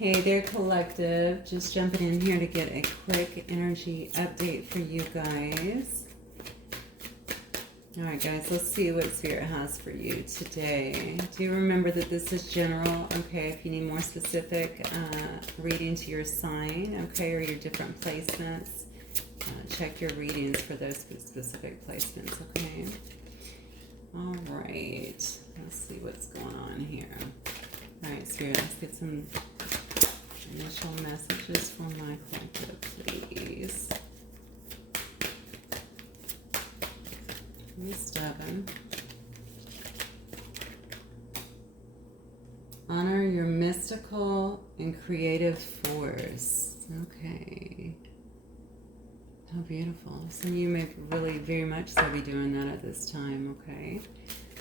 Hey there, collective. Just jumping in here to get a quick energy update for you guys. All right, guys, let's see what Spirit has for you today. Do remember that this is general, okay? If you need more specific reading to your sign, okay, or your different placements, check your readings for those specific placements, okay? All right, let's see what's going on here. All right, Spirit, let's get some initial messages for my collective, please. Be stubborn. Honor your mystical and creative force. Okay. How beautiful. Some of you may really very much so be doing that at this time, okay?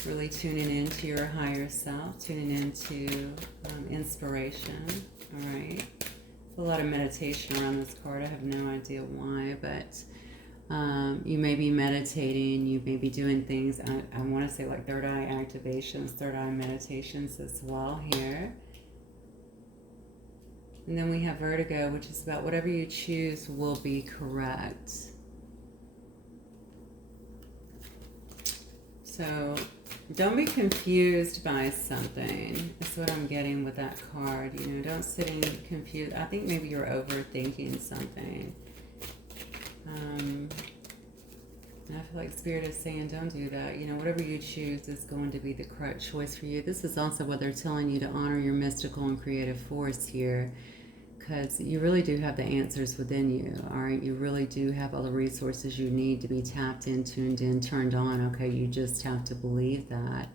Really tuning into your higher self, tuning into inspiration, all right? A lot of meditation around this card. I have no idea why, but you may be meditating, you may be doing things, I want to say like third eye activations, third eye meditations as well here. And then we have vertigo, which is about whatever you choose will be correct. So don't be confused by something. That's what I'm getting with that card. You know, don't sit in confused. I think maybe you're overthinking something. I feel like Spirit is saying, don't do that. You know, whatever you choose is going to be the correct choice for you. This is also what they're telling you, to honor your mystical and creative force here, because you really do have the answers within you, all right? You really do have all the resources you need to be tapped in, tuned in, turned on, okay? You just have to believe that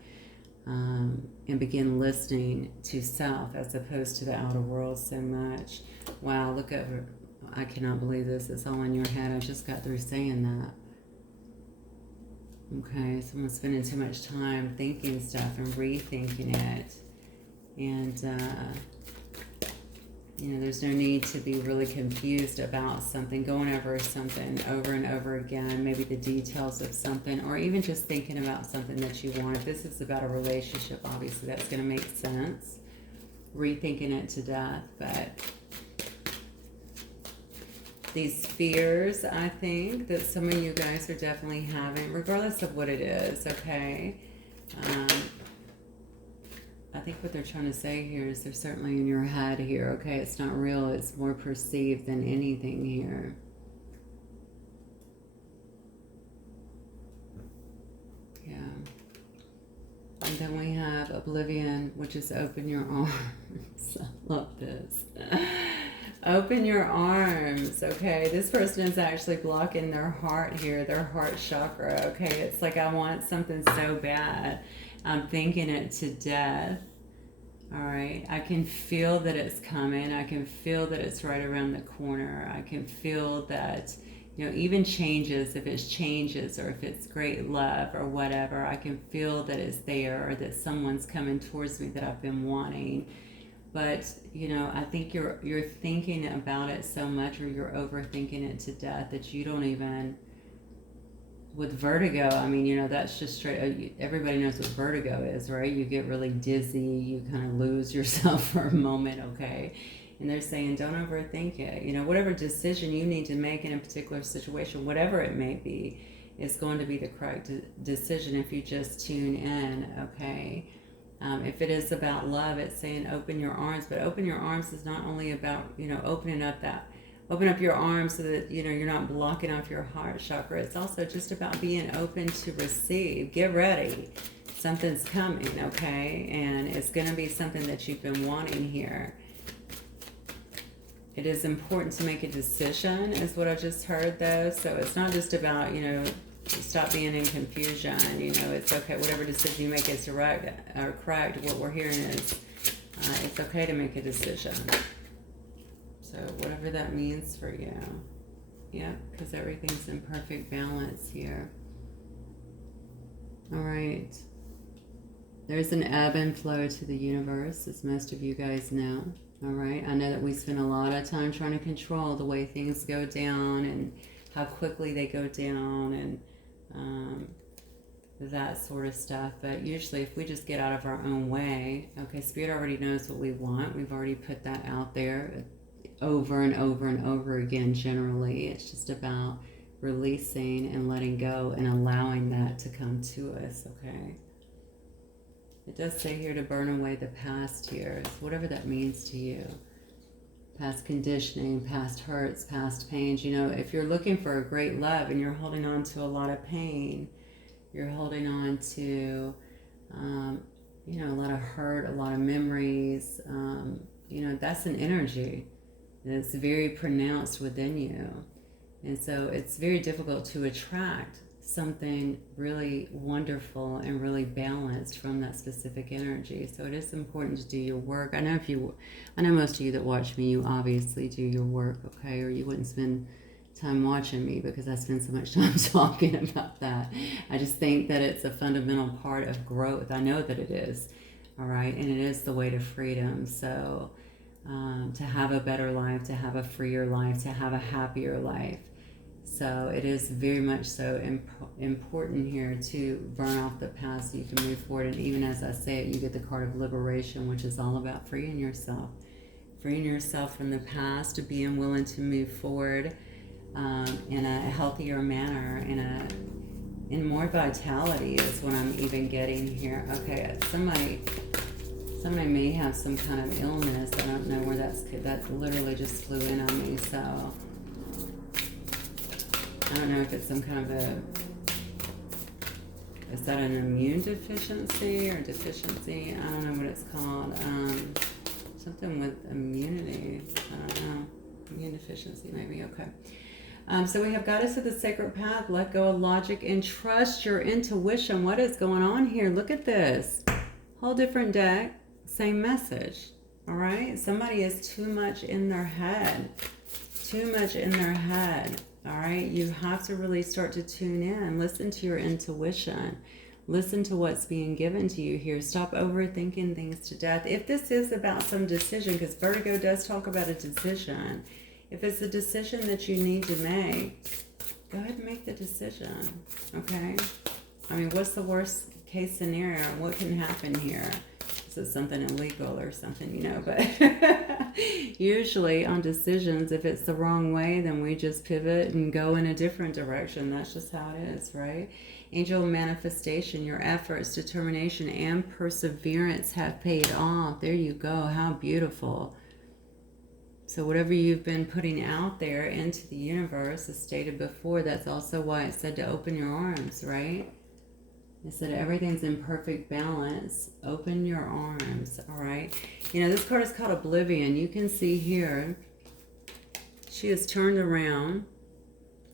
and begin listening to self as opposed to the outer world so much. Wow, look over. I cannot believe this. It's all in your head. I just got through saying that. Okay, someone's spending too much time thinking stuff and rethinking it. And, you know, there's no need to be really confused about something, going over something over and over again, maybe the details of something, or even just thinking about something that you want. If this is about a relationship, obviously that's going to make sense. Rethinking it to death, but these fears, I think, that some of you guys are definitely having, regardless of what it is, okay? I think what they're trying to say here is they're certainly in your head here, okay? It's not real, it's more perceived than anything here. Yeah. And then we have oblivion, which is open your arms. I love this. Open your arms, okay? This person is actually blocking their heart here, their heart chakra, okay? It's like, I want something so bad. I'm thinking it to death, all right? I can feel that it's coming. I can feel that it's right around the corner. I can feel that, you know, even changes, if it's changes or if it's great love or whatever, I can feel that it's there, or that someone's coming towards me that I've been wanting. But, you know, I think you're thinking about it so much, or you're overthinking it to death, that you don't even, with vertigo, I mean, you know, that's just straight, everybody knows what vertigo is, right? You get really dizzy, you kind of lose yourself for a moment, okay? And they're saying, don't overthink it. You know, whatever decision you need to make in a particular situation, whatever it may be, is going to be the correct decision if you just tune in, okay? If it is about love, it's saying open your arms, but open your arms is not only about, you know, open up your arms so that, you know, you're not blocking off your heart chakra. It's also just about being open to receive. Get ready. Something's coming, okay? And it's going to be something that you've been wanting here. It is important to make a decision, is what I just heard, though. So it's not just about, you know, stop being in confusion. You know, it's okay. Whatever decision you make is correct. What we're hearing is it's okay to make a decision. So whatever that means for you. Yeah, because everything's in perfect balance here. All right. There's an ebb and flow to the universe, as most of you guys know. All right. I know that we spend a lot of time trying to control the way things go down and how quickly they go down, and that sort of stuff. But usually if we just get out of our own way, okay, Spirit already knows what we want. We've already put that out there over and over and over again. Generally, it's just about releasing and letting go and allowing that to come to us, okay? It does say here to burn away the past years, whatever that means to you. Past conditioning, past hurts, past pains. You know, if you're looking for a great love and you're holding on to a lot of pain, you're holding on to, you know, a lot of hurt, a lot of memories, you know, that's an energy that's very pronounced within you. And so it's very difficult to attract something really wonderful and really balanced from that specific energy. So it is important to do your work. I know most of you that watch me, you obviously do your work, okay? Or you wouldn't spend time watching me because I spend so much time talking about that. I just think that it's a fundamental part of growth. I know that it is, all right? And it is the way to freedom. So to have a better life, to have a freer life, to have a happier life. So it is very much so important here to burn off the past so you can move forward. And even as I say it, you get the card of liberation, which is all about freeing yourself from the past, being willing to move forward in a healthier manner, in more vitality is what I'm even getting here. Okay, somebody may have some kind of illness. I don't know where that literally just flew in on me, so I don't know if it's some kind of is that an immune deficiency or deficiency? I don't know what it's called. Something with immunity. I don't know. Immune deficiency, maybe. Okay. So we have Goddess of the Sacred Path. Let go of logic and trust your intuition. What is going on here? Look at this. Whole different deck. Same message. All right. Somebody is too much in their head. Too much in their head. All right, you have to really start to tune in. Listen to your intuition. Listen to what's being given to you here. Stop overthinking things to death. If this is about some decision, because Vertigo does talk about a decision. If it's a decision that you need to make, go ahead and make the decision, okay? I mean, what's the worst case scenario? What can happen here? Is something illegal or something, you know, but usually on decisions, if it's the wrong way, then we just pivot and go in a different direction. That's just how it is, right? Angel manifestation, your efforts, determination, and perseverance have paid off. There you go. How beautiful. So whatever you've been putting out there into the universe, as stated before, that's also why it said to open your arms, right? It said everything's in perfect balance. Open your arms, all right? You know, this card is called Oblivion. You can see here, she is turned around,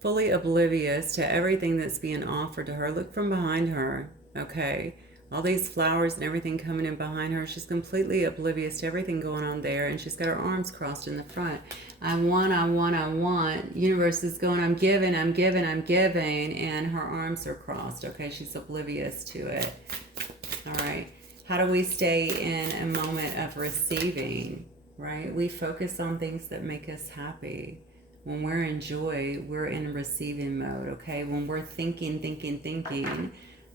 fully oblivious to everything that's being offered to her. Look from behind her, okay? All these flowers and everything coming in behind her. She's completely oblivious to everything going on there, and she's got her arms crossed in the front. I want. Universe is going, I'm giving, and her arms are crossed, okay? She's oblivious to it, all right? How do we stay in a moment of receiving, right? We focus on things that make us happy. When we're in joy, we're in receiving mode, okay? When we're thinking,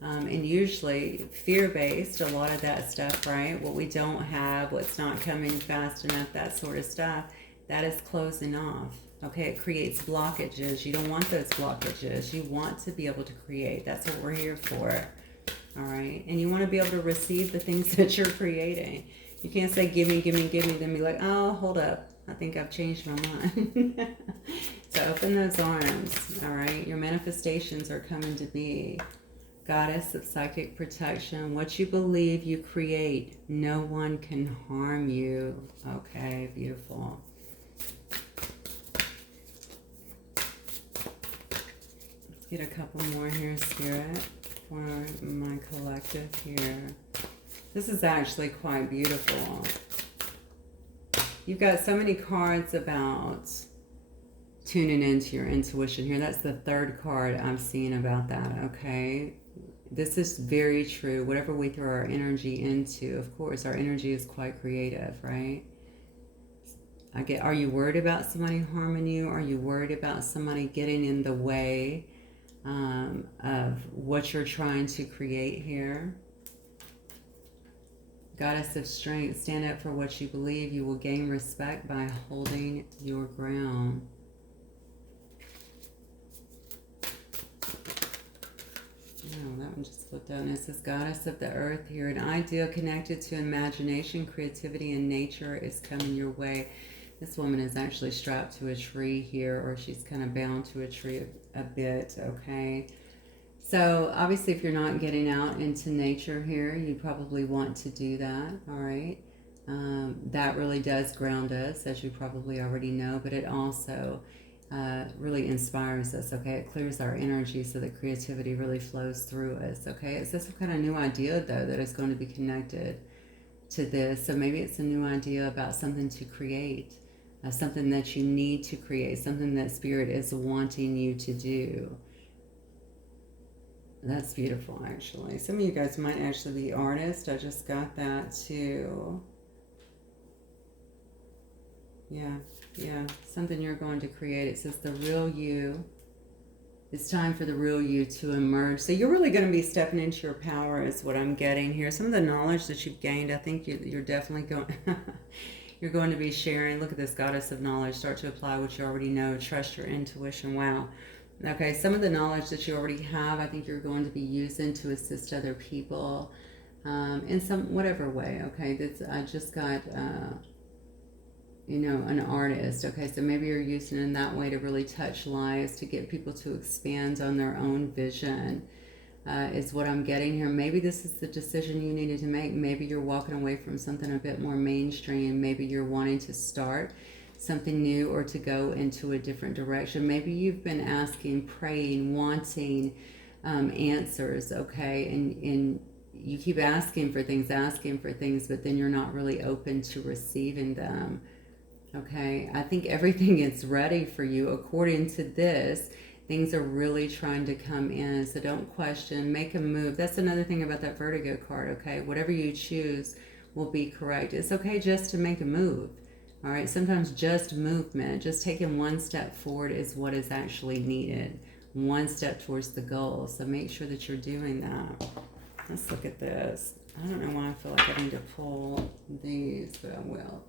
and usually fear-based, a lot of that stuff, right? What we don't have, what's not coming fast enough, that sort of stuff, that is closing off, okay? It creates blockages. You don't want those blockages. You want to be able to create. That's what we're here for, all right? And you want to be able to receive the things that you're creating. You can't say, give me, then be like, oh, hold up. I think I've changed my mind. So open those arms, all right? Your manifestations are coming to be. Goddess of psychic protection. What you believe, you create. No one can harm you. Okay, beautiful. Let's get a couple more here, Spirit, for my collective here. This is actually quite beautiful. You've got so many cards about tuning into your intuition here. That's the third card I'm seeing about that, okay? This is very true. Whatever we throw our energy into, of course, our energy is quite creative, right? Are you worried about somebody harming you? Are you worried about somebody getting in the way of what you're trying to create here. Goddess of Strength, stand up for what you believe. You will gain respect by holding your ground. Oh, that one just flipped out. And it says, Goddess of the Earth here, an ideal connected to imagination, creativity, and nature is coming your way. This woman is actually strapped to a tree here, or she's kind of bound to a tree a bit, okay? So obviously if you're not getting out into nature here, you probably want to do that, all right? That really does ground us, as you probably already know, but it also really inspires us, okay? It clears our energy so that creativity really flows through us, okay? It's just some kind of new idea, though, that is going to be connected to this. So maybe it's a new idea about something to create, something that you need to create, something that Spirit is wanting you to do. That's beautiful, actually. Some of you guys might actually be artists. I just got that, too. Yeah, something you're going to create. It says the real you. It's time for the real you to emerge. So you're really going to be stepping into your power is what I'm getting here. Some of the knowledge that you've gained, I think you're definitely going... You're going to be sharing. Look at this, Goddess of Knowledge. Start to apply what you already know. Trust your intuition. Wow. Okay, some of the knowledge that you already have, I think you're going to be using to assist other people in some whatever way. Okay, I just got, an artist. Okay, so maybe you're using it in that way to really touch lives, to get people to expand on their own vision. Is what I'm getting here. Maybe this is the decision you needed to make. Maybe you're walking away from something a bit more mainstream. Maybe you're wanting to start something new or to go into a different direction. Maybe you've been asking, praying, wanting answers, okay? And you keep asking for things, but then you're not really open to receiving them, okay? I think everything is ready for you according to this. Things are really trying to come in, so don't question, make a move. That's another thing about that Vertigo card, okay? Whatever you choose will be correct. It's okay just to make a move, all right? Sometimes just movement, just taking one step forward is what is actually needed. One step towards the goal, so make sure that you're doing that. Let's look at this. I don't know why I feel like I need to pull these, but I will.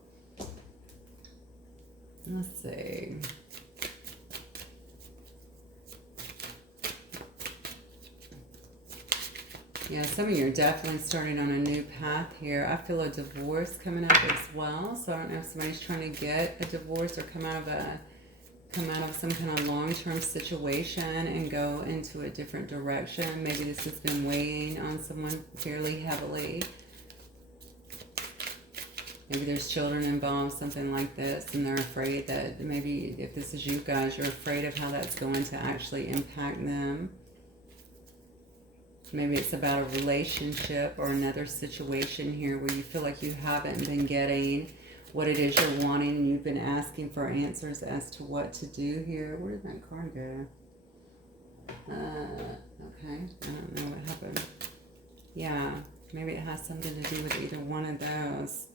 Let's see. Yeah, some of you are definitely starting on a new path here. I feel a divorce coming up as well. So I don't know if somebody's trying to get a divorce or come out of some kind of long-term situation and go into a different direction. Maybe this has been weighing on someone fairly heavily. Maybe there's children involved, something like this, and they're afraid that maybe if this is you guys, you're afraid of how that's going to actually impact them. Maybe it's about a relationship or another situation here where you feel like you haven't been getting what it is you're wanting, and you've been asking for answers as to what to do here. Where did that card go? Okay, I don't know what happened. Yeah, maybe it has something to do with either one of those.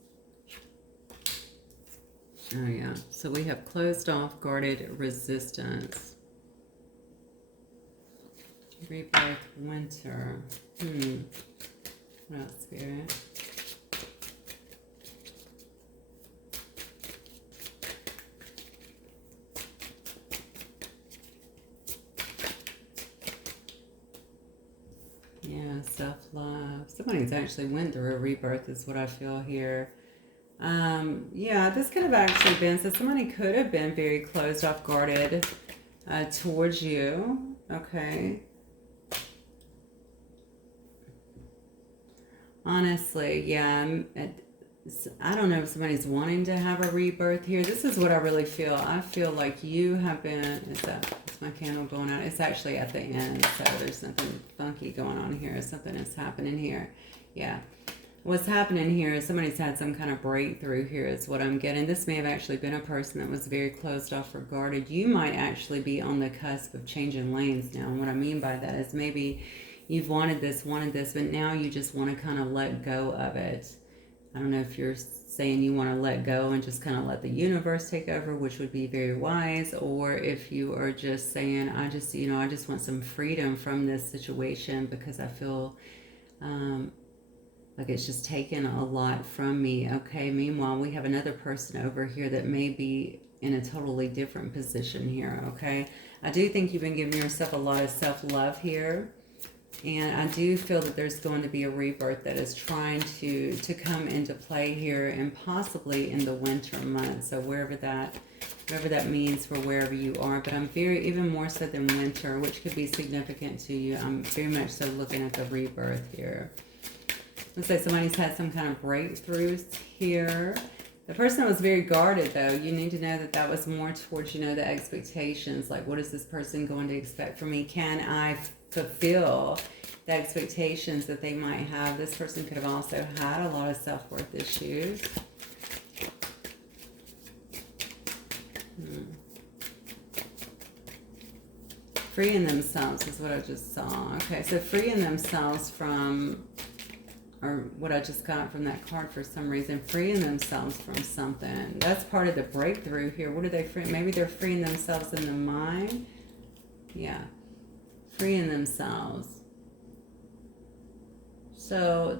Oh yeah, so we have closed off, guarded, resistance. Rebirth, winter. What else, Spirit? Yeah, self-love. Somebody's actually went through a rebirth is what I feel here. Yeah, this could have actually been, so somebody could have been very closed off, guarded towards you. Okay. Honestly, yeah, I don't know if somebody's wanting to have a rebirth here. This is what I really feel. I feel like you have been, is my candle going out? It's actually at the end, so there's nothing funky going on here. Something is happening here. Yeah. What's happening here is somebody's had some kind of breakthrough here is what I'm getting. This may have actually been a person that was very closed off or guarded. You might actually be on the cusp of changing lanes now. And what I mean by that is maybe you've wanted this, but now you just want to kind of let go of it. I don't know if you're saying you want to let go and just kind of let the universe take over, which would be very wise, or if you are just saying, I just want some freedom from this situation because I feel like it's just taken a lot from me. Okay, meanwhile, we have another person over here that may be in a totally different position here, okay? I do think you've been giving yourself a lot of self-love here. And I do feel that there's going to be a rebirth that is trying to come into play here, and possibly in the winter months. So whatever that means for wherever you are. But I'm even more so than winter, which could be significant to you. I'm very much so looking at the rebirth here. Looks like somebody's had some kind of breakthroughs here. The person was very guarded, though. You need to know that that was more towards, the expectations. Like, what is this person going to expect from me? Can I fulfill the expectations that they might have? This person could have also had a lot of self-worth issues. Freeing themselves is what I just saw. Okay, so freeing themselves from, or what I just got from that card for some reason, freeing themselves from something. That's part of the breakthrough here. What are they freeing? Maybe they're freeing themselves in the mind. Yeah. Freeing themselves. So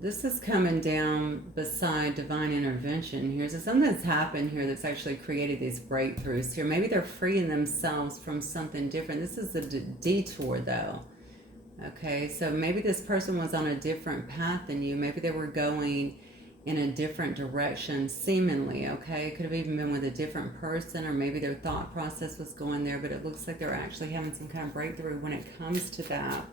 this is coming down beside divine intervention here. So something's happened here that's actually created these breakthroughs here. Maybe they're freeing themselves from something different. This is a detour, though. Okay, so maybe this person was on a different path than you. Maybe they were going in a different direction, seemingly, okay? It could have even been with a different person, or maybe their thought process was going there, but it looks like they're actually having some kind of breakthrough when it comes to that.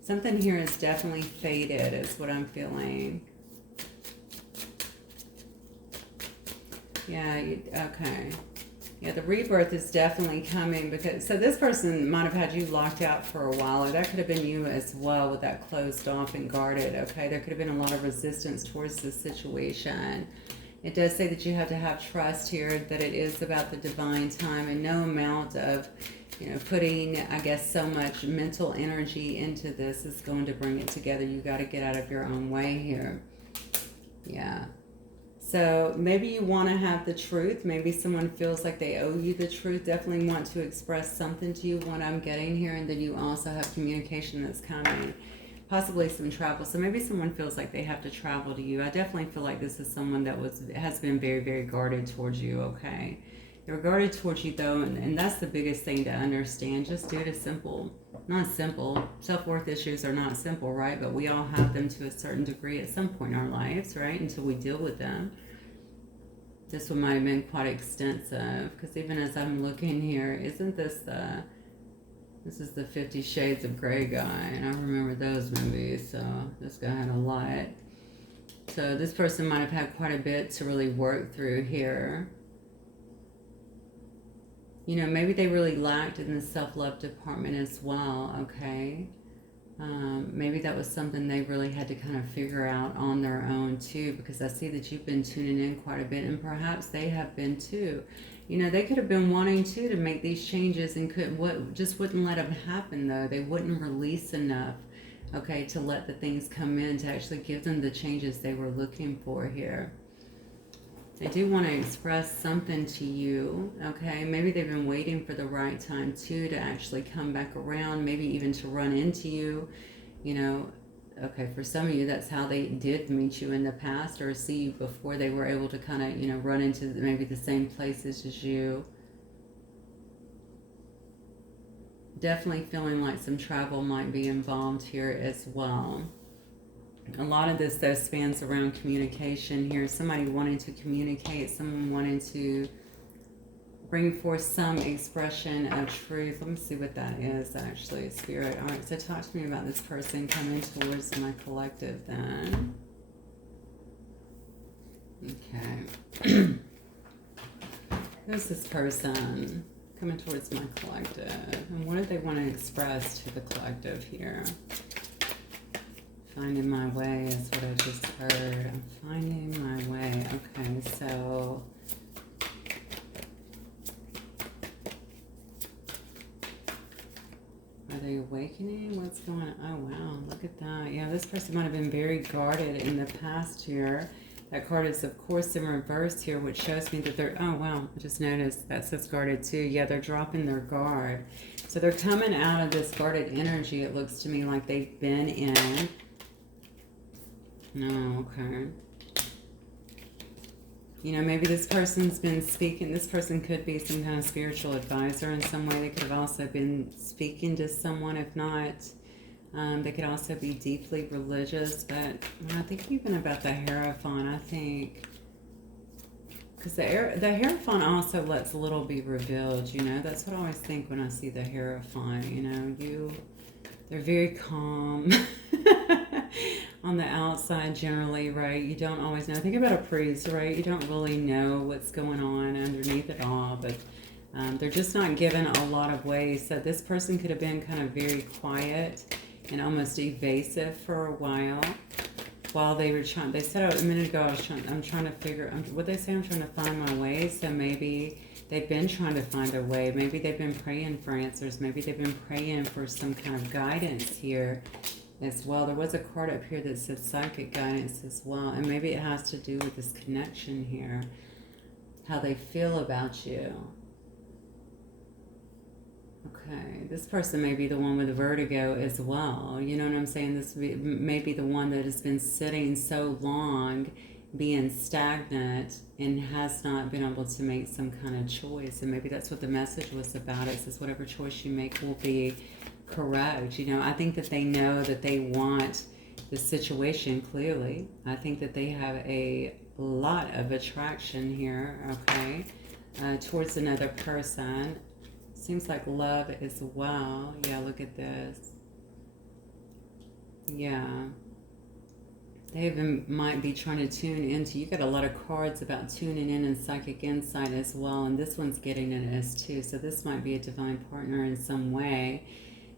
Something here is definitely faded, is what I'm feeling. Yeah, okay. Yeah, the rebirth is definitely coming because, so this person might have had you locked out for a while, or that could have been you as well with that closed off and guarded, okay? There could have been a lot of resistance towards this situation. It does say that you have to have trust here, that it is about the divine time, and no amount of, putting, I guess, so much mental energy into this is going to bring it together. You got to get out of your own way here. Yeah. So maybe you want to have the truth. Maybe someone feels like they owe you the truth. Definitely want to express something to you, what I'm getting here. And then you also have communication that's coming. Possibly some travel. So maybe someone feels like they have to travel to you. I definitely feel like this is someone that has been very, very guarded towards you, okay? They're guarded towards you, though, and that's the biggest thing to understand. Just do it as simple. Not simple. Self-worth issues are not simple, right? But we all have them to a certain degree at some point in our lives, right? Until we deal with them. This one might have been quite extensive, because even as I'm looking here, isn't this this is the 50 Shades of Grey guy, and I remember those movies, so this guy had a lot. So this person might have had quite a bit to really work through here. Maybe they really lacked in the self-love department as well, okay? Maybe that was something they really had to kind of figure out on their own too, because I see that you've been tuning in quite a bit, and perhaps they have been too. They could have been wanting to make these changes and just wouldn't let them happen, though. They wouldn't release enough, okay, to let the things come in to actually give them the changes they were looking for here. They do want to express something to you, okay? Maybe they've been waiting for the right time, too, to actually come back around, maybe even to run into you, Okay, for some of you, that's how they did meet you in the past, or see you before they were able to kind of, run into maybe the same places as you. Definitely feeling like some travel might be involved here as well. A lot of this, though, spans around communication here. Somebody wanting to communicate, someone wanting to bring forth some expression of truth. Let me see what that is, actually, Spirit. All right, so talk to me about this person coming towards my collective, then. Okay. Who's this person coming towards my collective? And what do they want to express to the collective here? Finding my way is what I just heard. I'm finding my way. Okay, so are they awake awakening. What's going on? Oh, wow. Look at that. Yeah, this person might have been very guarded in the past here. That card is, of course, in reverse here, which shows me that they're... Oh, wow. I just noticed that says guarded, too. Yeah, they're dropping their guard. So they're coming out of this guarded energy. It looks to me like they've been in... No, okay. You know, maybe this person's been speaking. This person could be some kind of spiritual advisor in some way. They could have also been speaking to someone. If not, they could also be deeply religious. But when I think even about the Hierophant, I think... Because the Hierophant also lets a little be revealed, you know. That's what I always think when I see the Hierophant, you know. They're very calm. On the outside generally, right? You don't always know. Think about a priest, right? You don't really know what's going on underneath it all, but they're just not given a lot of ways. So this person could have been kind of very quiet and almost evasive for a while they were trying. They said a minute ago, I'm trying to figure, what they say, I'm trying to find my way. So maybe they've been trying to find a way. Maybe they've been praying for answers. Maybe they've been praying for some kind of guidance here as well. There was a card up here that said psychic guidance as well, and maybe it has to do with this connection here, how they feel about you. Okay, this person may be the one with the vertigo as well. You know what I'm saying? This may be the one that has been sitting so long, being stagnant, and has not been able to make some kind of choice. And maybe that's what the message was about. It says whatever choice you make will be correct. You know, I think that they know that they want the situation clearly. I think that they have a lot of attraction here, okay, towards another person. Seems like love as well. Yeah, look at this. Yeah. They even might be trying to tune into, you got a lot of cards about tuning in and psychic insight as well, and this one's getting it as too. So this might be a divine partner in some way,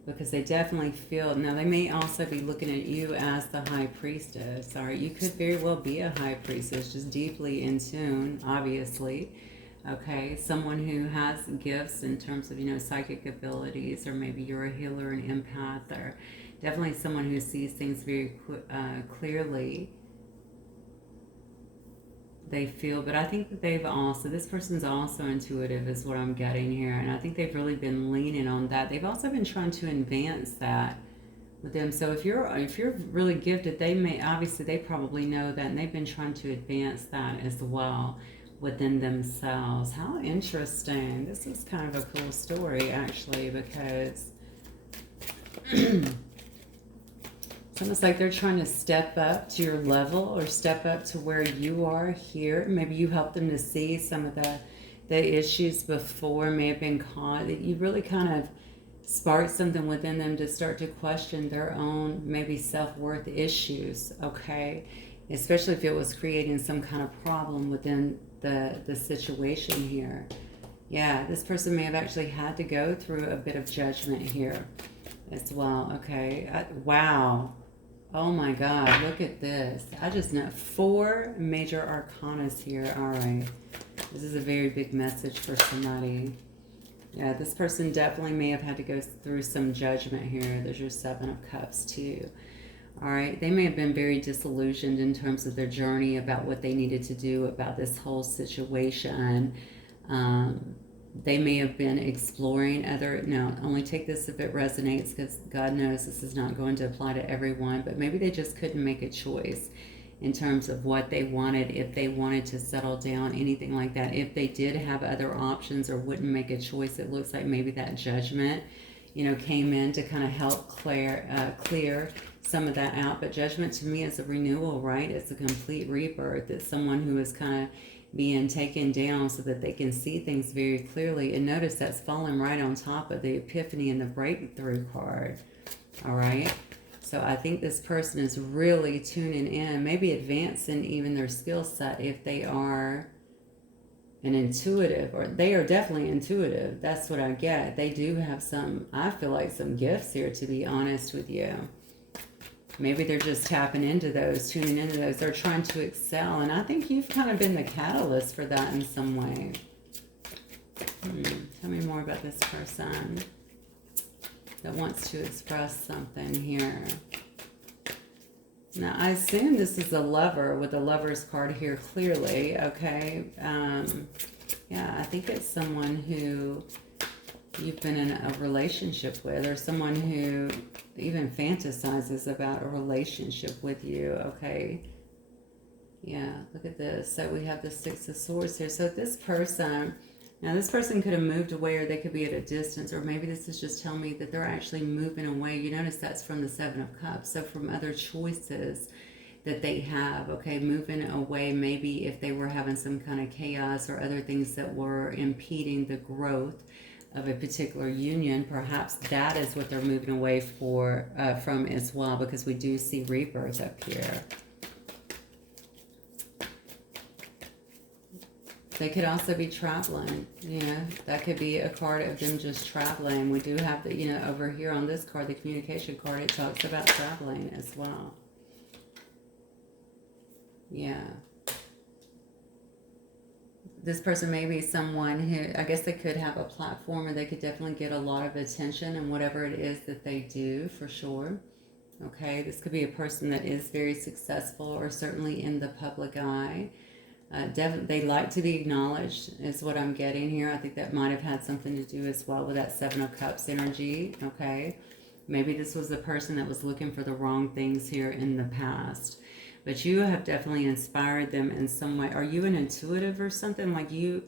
because they definitely feel, now they may also be looking at you as the high priestess. All right, you could very well be a high priestess, just deeply in tune, obviously. Okay, someone who has gifts in terms of, you know, psychic abilities, or maybe you're a healer, an empath, or definitely someone who sees things very clearly. They feel, but I think that they've also, this person's also intuitive is what I'm getting here, and I think they've really been leaning on that. They've also been trying to advance that with them. So if you're really gifted, they may, obviously they probably know that, and they've been trying to advance that as well within themselves. How interesting. This is kind of a cool story actually, because it's almost like they're trying to step up to your level, or step up to where you are here. Maybe you helped them to see some of the issues before may have been caught. That you really kind of sparked something within them to start to question their own maybe self-worth issues, okay? Especially if it was creating some kind of problem within the situation here. Yeah, this person may have actually had to go through a bit of judgment here as well, okay? Wow. Oh my God, look at this. I just know 4 major arcanas here. All right. This is a very big message for somebody. Yeah, this person definitely may have had to go through some judgment here. There's your 7 of Cups too. All right. They may have been very disillusioned in terms of their journey about what they needed to do about this whole situation. They may have been exploring other, no, only take this if it resonates, because God knows this is not going to apply to everyone, but maybe they just couldn't make a choice in terms of what they wanted, if they wanted to settle down, anything like that. If they did have other options or wouldn't make a choice, it looks like maybe that judgment, you know, came in to kind of help clear some of that out. But judgment to me is a renewal, right? It's a complete rebirth. It's someone who is kind of being taken down so that they can see things very clearly. And notice that's falling right on top of the epiphany and the breakthrough card. All right. So I think this person is really tuning in, maybe advancing even their skill set if they are an intuitive, or they are definitely intuitive. That's what I get. They do have some, I feel like some gifts here, to be honest with you. Maybe they're just tapping into those, tuning into those. They're trying to excel. And I think you've kind of been the catalyst for that in some way. Tell me more about this person. that wants to express something here. Now, I assume this is a lover with the Lover's card here clearly, okay? Yeah, I think it's someone who you've been in a relationship with, or someone who even fantasizes about a relationship with you, okay? Yeah, look at this. So we have the Six of Swords here. So this person, now this person could have moved away, or they could be at a distance, or maybe this is just telling me that they're actually moving away. You notice that's from the Seven of Cups. So from other choices that they have, okay, moving away, maybe if they were having some kind of chaos or other things that were impeding the growth of a particular union, perhaps that is what they're moving away from as well, because we do see rebirth up here. They could also be traveling, you know, that could be a card of them just traveling. We do have the, you know, over here on this card, the communication card, it talks about traveling as well. Yeah. This person may be someone who, I guess they could have a platform, or they could definitely get a lot of attention in whatever it is that they do, for sure. Okay, this could be a person that is very successful, or certainly in the public eye. They like to be acknowledged is what I'm getting here. I think that might have had something to do as well with that Seven of Cups energy, okay? Maybe this was the person that was looking for the wrong things here in the past. But you have definitely inspired them in some way. Are you an intuitive or something? Like you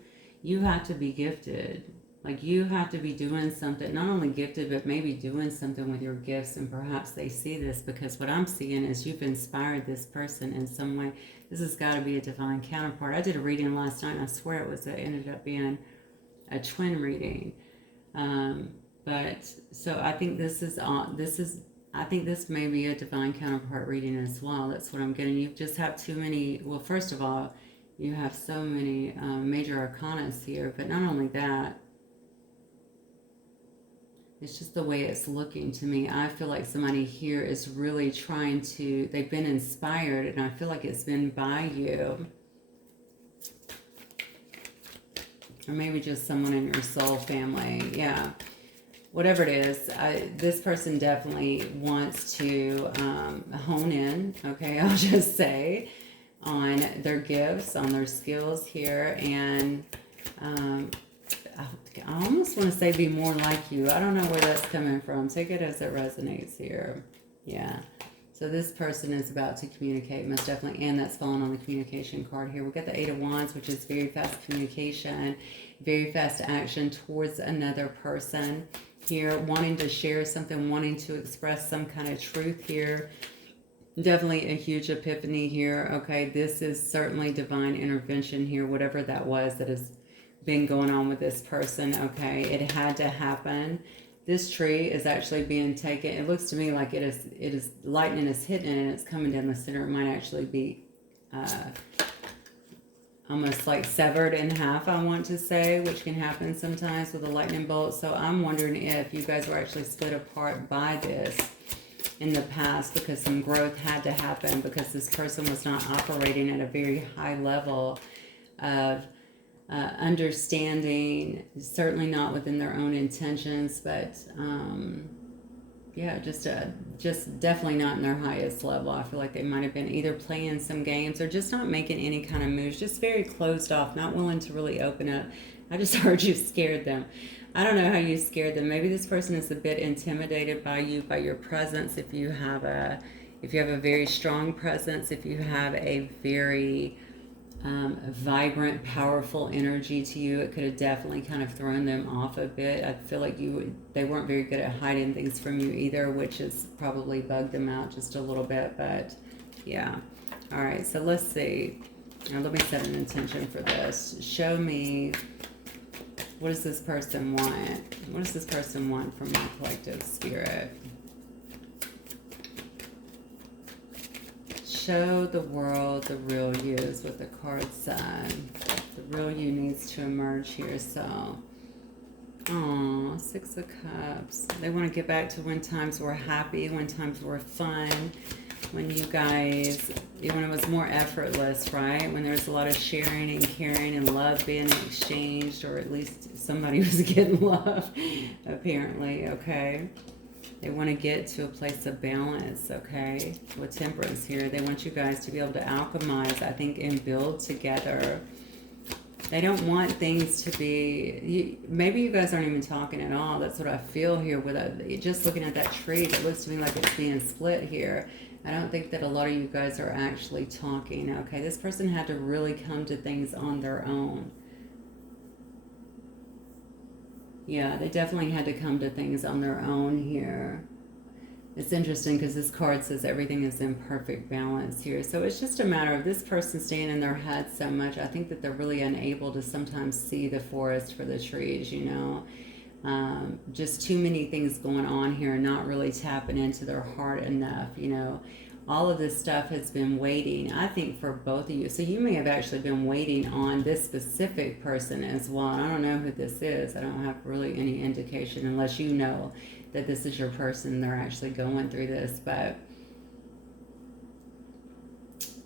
have to be gifted. Like you have to be doing something, not only gifted, but maybe doing something with your gifts. And perhaps they see this, because what I'm seeing is you've inspired this person in some way. This has got to be a divine counterpart. I did a reading last night, and I swear it ended up being a twin reading. But so I think I think this may be a divine counterpart reading as well. That's what I'm getting. You just have too many, well, first of all, you have so many major arcanas here, but not only that, it's just the way it's looking to me. I feel like somebody here is really trying to, they've been inspired, and I feel like it's been by you. Or maybe just someone in your soul family. Yeah. Whatever it is, this person definitely wants to hone in, okay, I'll just say, on their gifts, on their skills here, and I almost want to say be more like you. I don't know where that's coming from. Take it as it resonates here. Yeah. So this person is about to communicate, most definitely, and that's falling on the communication card here. We've got the Eight of Wands, which is very fast communication, very fast action towards another person here, wanting to share something, wanting to express some kind of truth here. Definitely a huge epiphany here. Okay, this is certainly divine intervention here, whatever that was that has been going on with this person. Okay, it had to happen. This tree is actually being taken. It looks to me like it is lightning is hitting it, and it's coming down the center. It might actually be almost like severed in half, I want to say, which can happen sometimes with a lightning bolt. So I'm wondering if you guys were actually split apart by this in the past, because some growth had to happen, because this person was not operating at a very high level of understanding, certainly not within their own intentions, but yeah, just definitely not in their highest level. I feel like they might have been either playing some games or just not making any kind of moves, just very closed off, not willing to really open up. I just heard you scared them. I don't know how you scared them. Maybe this person is a bit intimidated by you, by your presence. If you have a very strong presence, if you have a very vibrant, powerful energy to you, it could have definitely kind of thrown them off a bit. I feel like they weren't very good at hiding things from you either, which has probably bugged them out just a little bit. But yeah. All right, so let's see. Now let me set an intention for this. Show me, what does this person want? What does this person want from my collective spirit? Show the world the real you is what the card said. The real you needs to emerge here. So, oh, Six of Cups. They want to get back to when times were happy, when times were fun, when you guys, when it was more effortless, right? When there was a lot of sharing and caring and love being exchanged, or at least somebody was getting love, apparently, okay? They want to get to a place of balance, okay? With temperance here. They want you guys to be able to alchemize, I think, and build together. They don't want things to be... maybe you guys aren't even talking at all. That's what I feel here with just looking at that tree. That looks to me like it's being split here. I don't think that a lot of you guys are actually talking, okay? This person had to really come to things on their own. Yeah, they definitely had to come to things on their own here. It's interesting because this card says everything is in perfect balance here. So it's just a matter of this person staying in their head so much. I think that they're really unable to sometimes see the forest for the trees, you know. Just too many things going on here, not really tapping into their heart enough, you know. All of this stuff has been waiting, I think, for both of you. So you may have actually been waiting on this specific person as well. I don't know who this is. I don't have really any indication unless you know that this is your person. They're actually going through this. But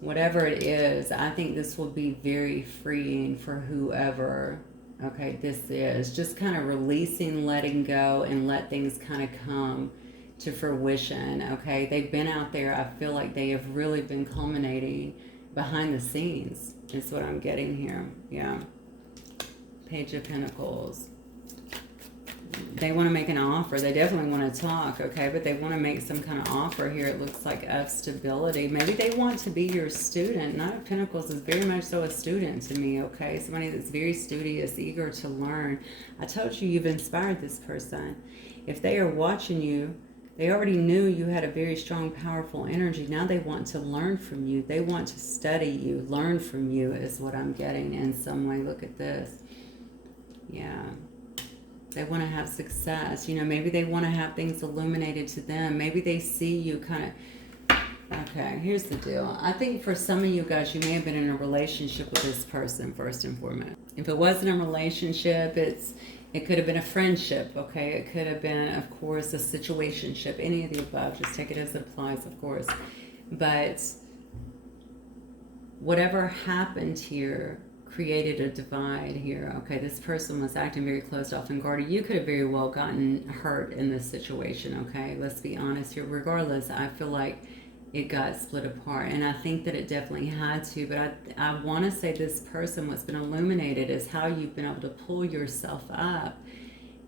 whatever it is, I think this will be very freeing for whoever, okay, this is. Just kind of releasing, letting go, and let things kind of come to fruition, okay? They've been out there. I feel like they have really been culminating behind the scenes. Is what I'm getting here. Yeah. Page of Pentacles. They want to make an offer. They definitely want to talk, okay? But they want to make some kind of offer here. It looks like of stability. Maybe they want to be your student. Knight of Pentacles is very much so a student to me, okay? Somebody that's very studious, eager to learn. I told you you've inspired this person. If they are watching you, they already knew you had a very strong, powerful energy. Now they want to learn from you. They want to study you, learn from you is what I'm getting in some way. Look at this. Yeah. They want to have success. You know, maybe they want to have things illuminated to them. Maybe they see you kind of... Okay, here's the deal. I think for some of you guys, you may have been in a relationship with this person first and foremost. If it wasn't a relationship, it could have been a friendship, okay? It could have been, of course, a situationship. Any of the above. Just take it as it applies, of course. But whatever happened here created a divide here, okay? This person was acting very closed off and guarded. You could have very well gotten hurt in this situation, okay? Let's be honest here. Regardless, I feel like it got split apart, and I think that it definitely had to, but I want to say this person, what's been illuminated is how you've been able to pull yourself up,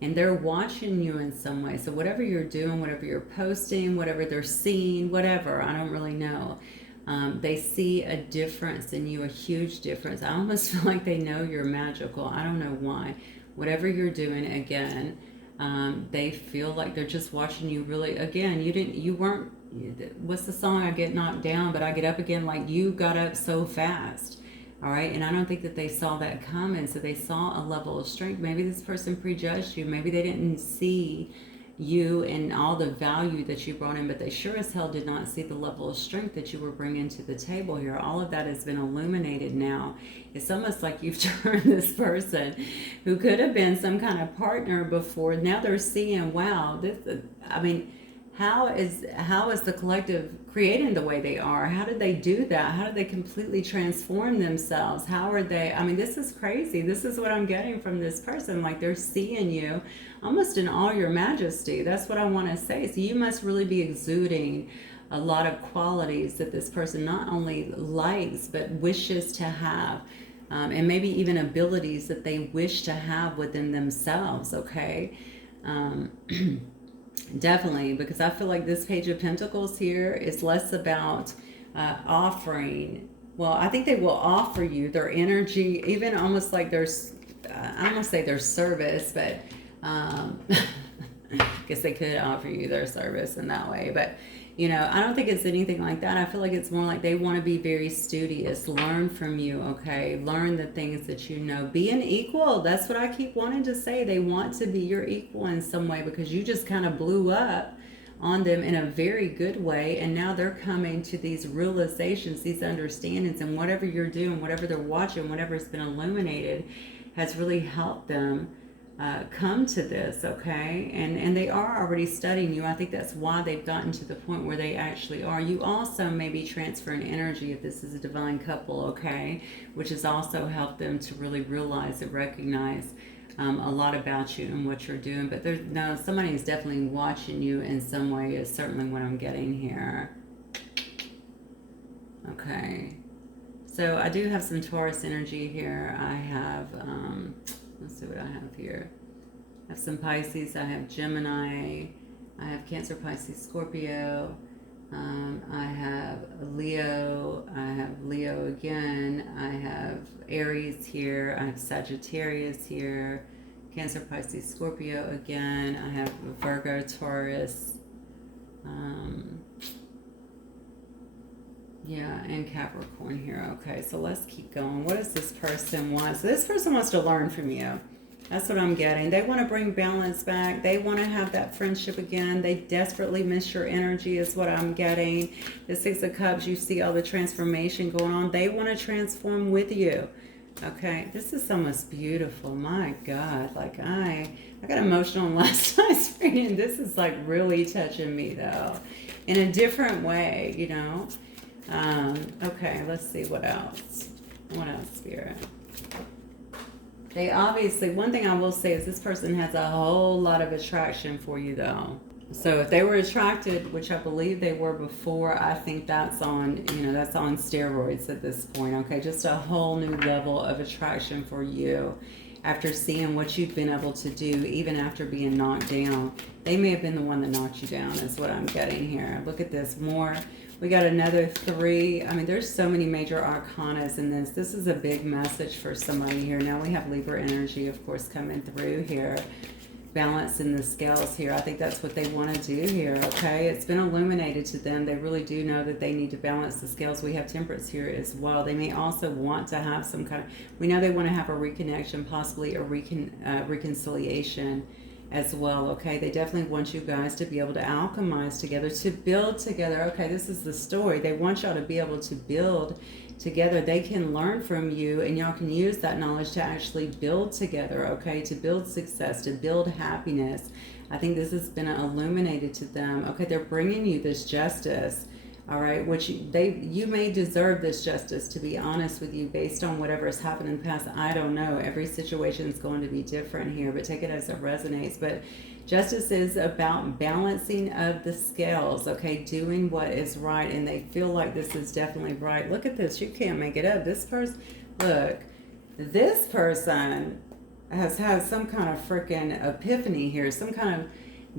and they're watching you in some way. So whatever you're doing, whatever you're posting, whatever they're seeing, whatever, I don't really know. They see a difference in you, a huge difference. I almost feel like they know you're magical. I don't know why. Whatever you're doing, again, they feel like they're just watching you really. Again, you weren't, what's the song? I get knocked down, but I get up again. Like, you got up so fast. All right. And I don't think that they saw that coming. So they saw a level of strength. Maybe this person prejudged you. Maybe they didn't see you and all the value that you brought in, but they sure as hell did not see the level of strength that you were bringing to the table here. All of that has been illuminated now. It's almost like you've turned this person who could have been some kind of partner before. Now they're seeing, wow, this, I mean, how is the collective creating the way they are? How did they do that? How did they completely transform themselves? How are they? I mean, this is crazy. This is what I'm getting from this person. Like, they're seeing you almost in all your majesty. That's what I want to say. So you must really be exuding a lot of qualities that this person not only likes but wishes to have, and maybe even abilities that they wish to have within themselves, okay? Definitely, because I feel like this Page of Pentacles here is less about offering. Well, I think they will offer you their energy, even almost like there's, I don't want to say their service, but I guess they could offer you their service in that way. But, you know, I don't think it's anything like that. I feel like it's more like they want to be very studious, learn from you, okay? Learn the things that you know. Be an equal. That's what I keep wanting to say. They want to be your equal in some way because you just kind of blew up on them in a very good way, and now they're coming to these realizations, these understandings, and whatever you're doing, whatever they're watching, whatever's been illuminated has really helped them come to this, okay? And they are already studying you. I think that's why they've gotten to the point where they actually are. You also may be transferring energy if this is a divine couple, okay? Which has also helped them to really realize and recognize a lot about you and what you're doing. But there's no, somebody is definitely watching you in some way is certainly what I'm getting here. Okay. So I do have some Taurus energy here. I have, let's see what I have here. I have some Pisces. I have Gemini. I have Cancer, Pisces, Scorpio. I have Leo. I have Leo again. I have Aries here. I have Sagittarius here. Cancer, Pisces, Scorpio again. I have Virgo, Taurus. Yeah, and Capricorn here. Okay, so let's keep going. What does this person want? So this person wants to learn from you. That's what I'm getting. They want to bring balance back. They want to have that friendship again. They desperately miss your energy is what I'm getting. The Six of Cups, you see all the transformation going on. They want to transform with you. Okay, this is almost beautiful. My God, like I got emotional in last night's reading. This is like really touching me though, in a different way, you know. Okay, let's see what else. What else, Spirit? They obviously, one thing I will say is this person has a whole lot of attraction for you though. So if they were attracted, which I believe they were before, I think that's on, you know, that's on steroids at this point. Okay, just a whole new level of attraction for you after seeing what you've been able to do, even after being knocked down. They may have been the one that knocked you down is what I'm getting here. Look at this, more. We got another 3. I mean, there's so many major arcanas in this. This is a big message for somebody here. Now we have Libra energy, of course, coming through here. Balance in the scales here. I think that's what they want to do here, okay? It's been illuminated to them. They really do know that they need to balance the scales. We have Temperance here as well. They may also want to have some kind of, we know they want to have a reconnection, possibly a reconciliation as well, okay? They definitely want you guys to be able to alchemize together, to build together. Okay, this is the story. They want y'all to be able to build together. They can learn from you, and y'all can use that knowledge to actually build together, okay? To build success, to build happiness. I think this has been illuminated to them. Okay, they're bringing you this justice, all right? Which you may deserve this justice, to be honest with you, based on whatever has happened in the past. I don't know. Every situation is going to be different here, but take it as it resonates. But justice is about balancing of the scales, okay? Doing what is right, and they feel like this is definitely right. Look at this. You can't make it up. This person, look, this person has had some kind of freaking epiphany here,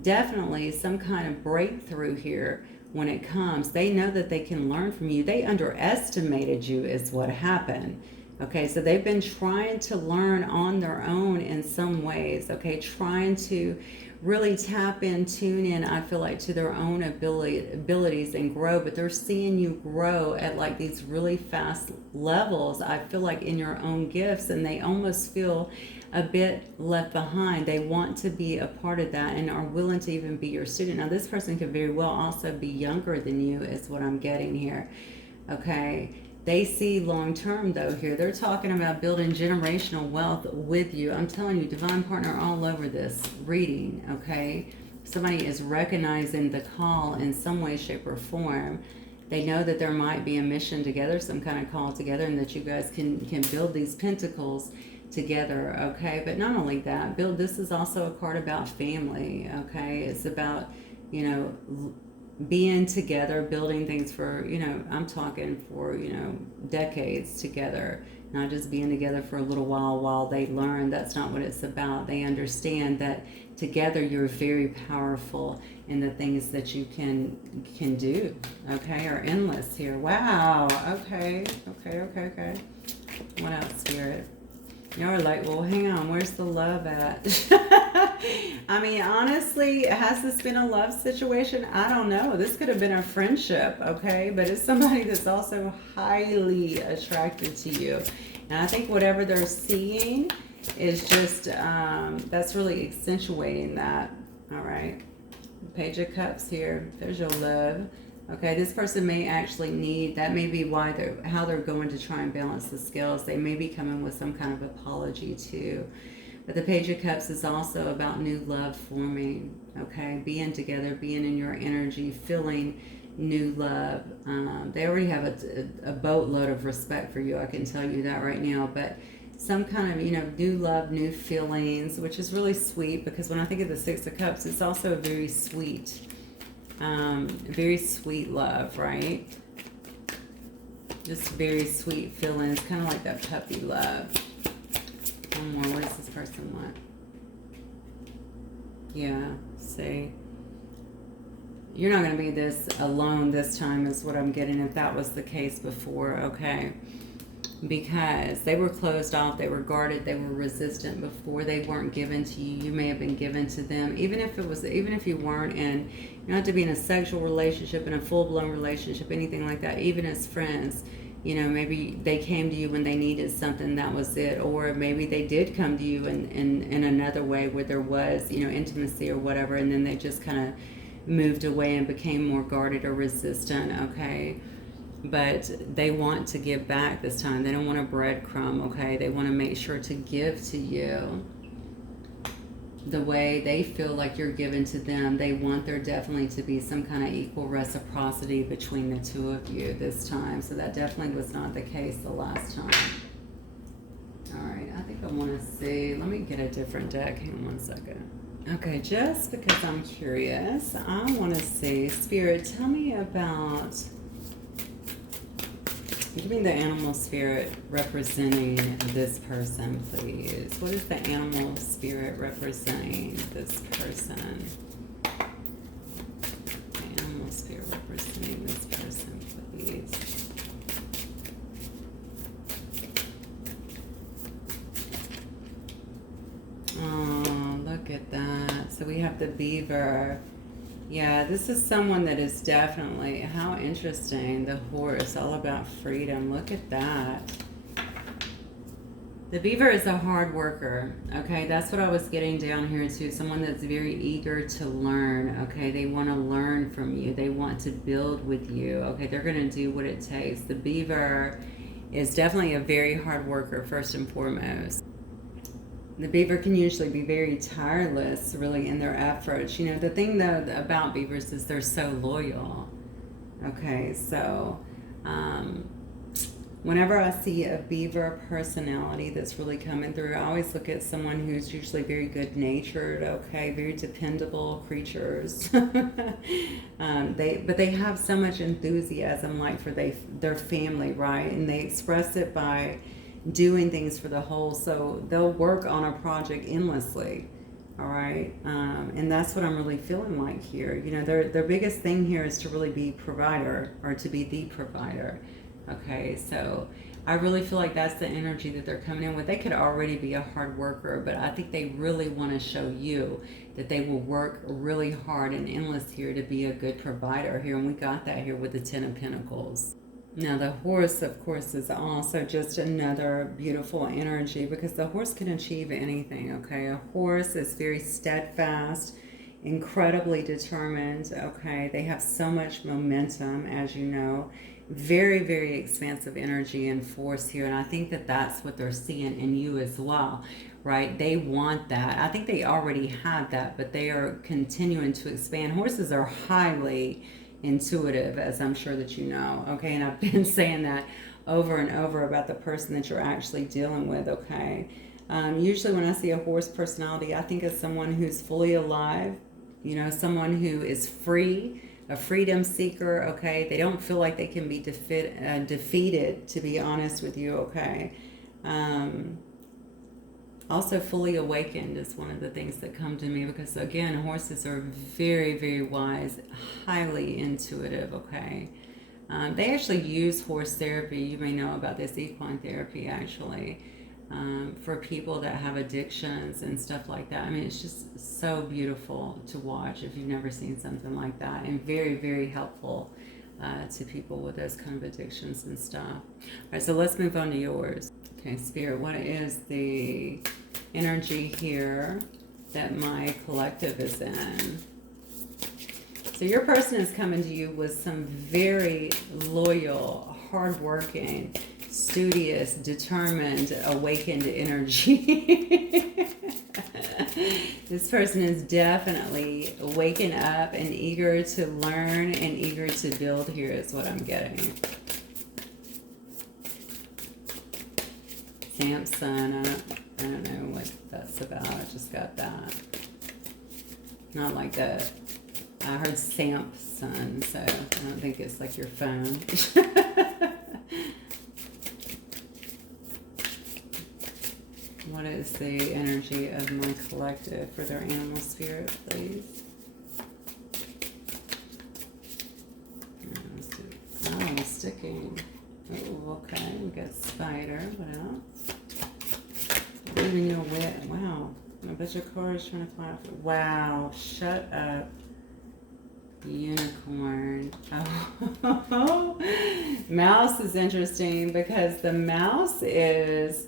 definitely some kind of breakthrough here. When it comes, they know that they can learn from you. They underestimated you is what happened. Okay, so they've been trying to learn on their own in some ways, okay, trying to really tap in, tune in, I feel like, to their own abilities and grow, but they're seeing you grow at like these really fast levels, I feel like, in your own gifts, and they almost feel a bit left behind. They want to be a part of that and are willing to even be your student. Now, this person could very well also be younger than you is what I'm getting here, okay? They see long term though here. They're talking about building generational wealth with you. I'm telling you, divine partner all over this reading, okay? Somebody is recognizing the call in some way, shape, or form. They know that there might be a mission together, some kind of call together, and that you guys can build these pentacles together, okay? But not only that, this is also a card about family, okay? It's about, you know, being together, building things for, you know, I'm talking for, you know, decades together, not just being together for a little while they learn. That's not what it's about. They understand that together you're very powerful in the things that you can do, okay, are endless here. Wow, okay. What else, Spirit? Y'all are like, well, hang on, where's the love at? I mean, honestly, has this been a love situation? I don't know. This could have been a friendship, okay? But it's somebody that's also highly attracted to you. And I think whatever they're seeing is just, that's really accentuating that, all right? Page of Cups here. There's your love. Okay, this person may actually need, that may be why how they're going to try and balance the scales. They may be coming with some kind of apology too. But the Page of Cups is also about new love forming, okay? Being together, being in your energy, feeling new love. They already have a boatload of respect for you, I can tell you that right now. But some kind of, new love, new feelings, which is really sweet, because when I think of the Six of Cups, it's also a very sweet love, right? Just very sweet feelings, kind of like that puppy love. One more. What does this person want? Yeah, see? You're not going to be this alone this time is what I'm getting, if that was the case before, okay? Because they were closed off, they were guarded, they were resistant before. They weren't given to you. You may have been given to them. Even if you weren't in, you don't have to be in a sexual relationship, in a full-blown relationship, anything like that. Even as friends, maybe they came to you when they needed something, that was it. Or maybe they did come to you in another way where there was, intimacy or whatever, and then they just kind of moved away and became more guarded or resistant, okay? But they want to give back this time. They don't want a breadcrumb, okay? They want to make sure to give to you the way they feel like you're giving to them. They want there definitely to be some kind of equal reciprocity between the two of you this time. So that definitely was not the case the last time. All right, I think I want to see. Let me get a different deck. Hang on one second. Okay, just because I'm curious, I want to see, Spirit, tell me about, give me the animal spirit representing this person, please. What is the animal spirit representing this person? The animal spirit representing this person, please. Oh, look at that. So we have the beaver. Yeah, this is someone that is definitely, how interesting, the horse, all about freedom. Look at that. The beaver is a hard worker, okay? That's what I was getting down here too. Someone that's very eager to learn, okay? They want to learn from you. They want to build with you, okay? They're going to do what it takes. The beaver is definitely a very hard worker, first and foremost. The beaver can usually be very tireless, really, in their efforts. The thing, though, about beavers is they're so loyal. Okay, so whenever I see a beaver personality that's really coming through, I always look at someone who's usually very good-natured, okay, very dependable creatures. But they have so much enthusiasm, like, for their family, right? And they express it by doing things for the whole, so they'll work on a project endlessly, all right? And that's what I'm really feeling like here. Their biggest thing here is to really be provider, or to be the provider, okay? So I really feel like that's the energy that they're coming in with. They could already be a hard worker, but I think they really want to show you that they will work really hard and endless here to be a good provider here, and we got that here with the Ten of Pentacles. Now, the horse, of course, is also just another beautiful energy, because the horse can achieve anything, okay? A horse is very steadfast, incredibly determined, okay? They have so much momentum, as you know. Very, very expansive energy and force here, and I think that that's what they're seeing in you as well, right? They want that. I think they already have that, but they are continuing to expand. Horses are highly intuitive, as I'm sure that you know, okay? And I've been saying that over and over about the person that you're actually dealing with, okay? Usually when I see a horse personality, I think of someone who's fully alive, someone who is free, a freedom seeker, okay? They don't feel like they can be defeated, to be honest with you, okay? Also, fully awakened is one of the things that come to me, because, again, horses are very, very wise, highly intuitive, okay? They actually use horse therapy. You may know about this, equine therapy, actually, for people that have addictions and stuff like that. I mean, it's just so beautiful to watch if you've never seen something like that, and very, very helpful to people with those kind of addictions and stuff. All right, so let's move on to yours. Okay, Spirit, what is the energy here that my collective is in? So your person is coming to you with some very loyal, hardworking, studious, determined, awakened energy. This person is definitely waking up and eager to learn and eager to build here, is what I'm getting. Samson, I don't know what that's about. I just got that. Not like that. I heard Samson, so I don't think it's like your phone. What is the energy of my collective for their animal spirit, please? Oh, sticking. Oh, okay. We got spider. What else? Leaving you away. Wow. I bet your car is trying to fly off. Wow. Shut up. Unicorn. Oh. Mouse is interesting because the mouse is...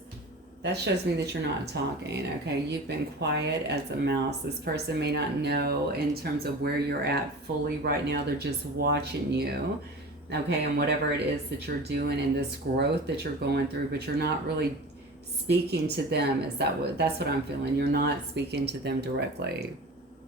That shows me that you're not talking, okay? You've been quiet as a mouse. This person may not know in terms of where you're at fully right now. They're just watching you, okay? And whatever it is that you're doing and this growth that you're going through, but you're not really speaking to them. That's what I'm feeling. You're not speaking to them directly.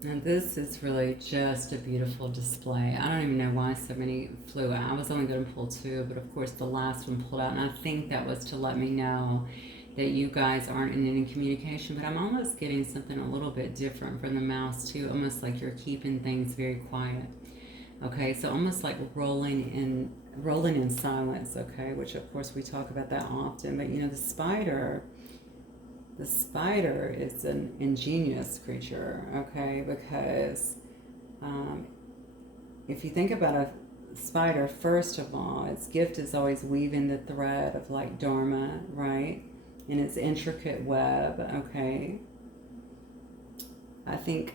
And this is really just a beautiful display. I don't even know why so many flew out. I was only going to pull 2, but of course the last one pulled out. And I think that was to let me know that you guys aren't in any communication, but I'm almost getting something a little bit different from the mouse too, almost like you're keeping things very quiet. Okay, so almost like rolling in silence, okay, which of course we talk about that often, but you know, the spider is an ingenious creature, okay, because if you think about a spider, first of all, its gift is always weaving the thread of like Dharma, right? In its intricate web, okay? I think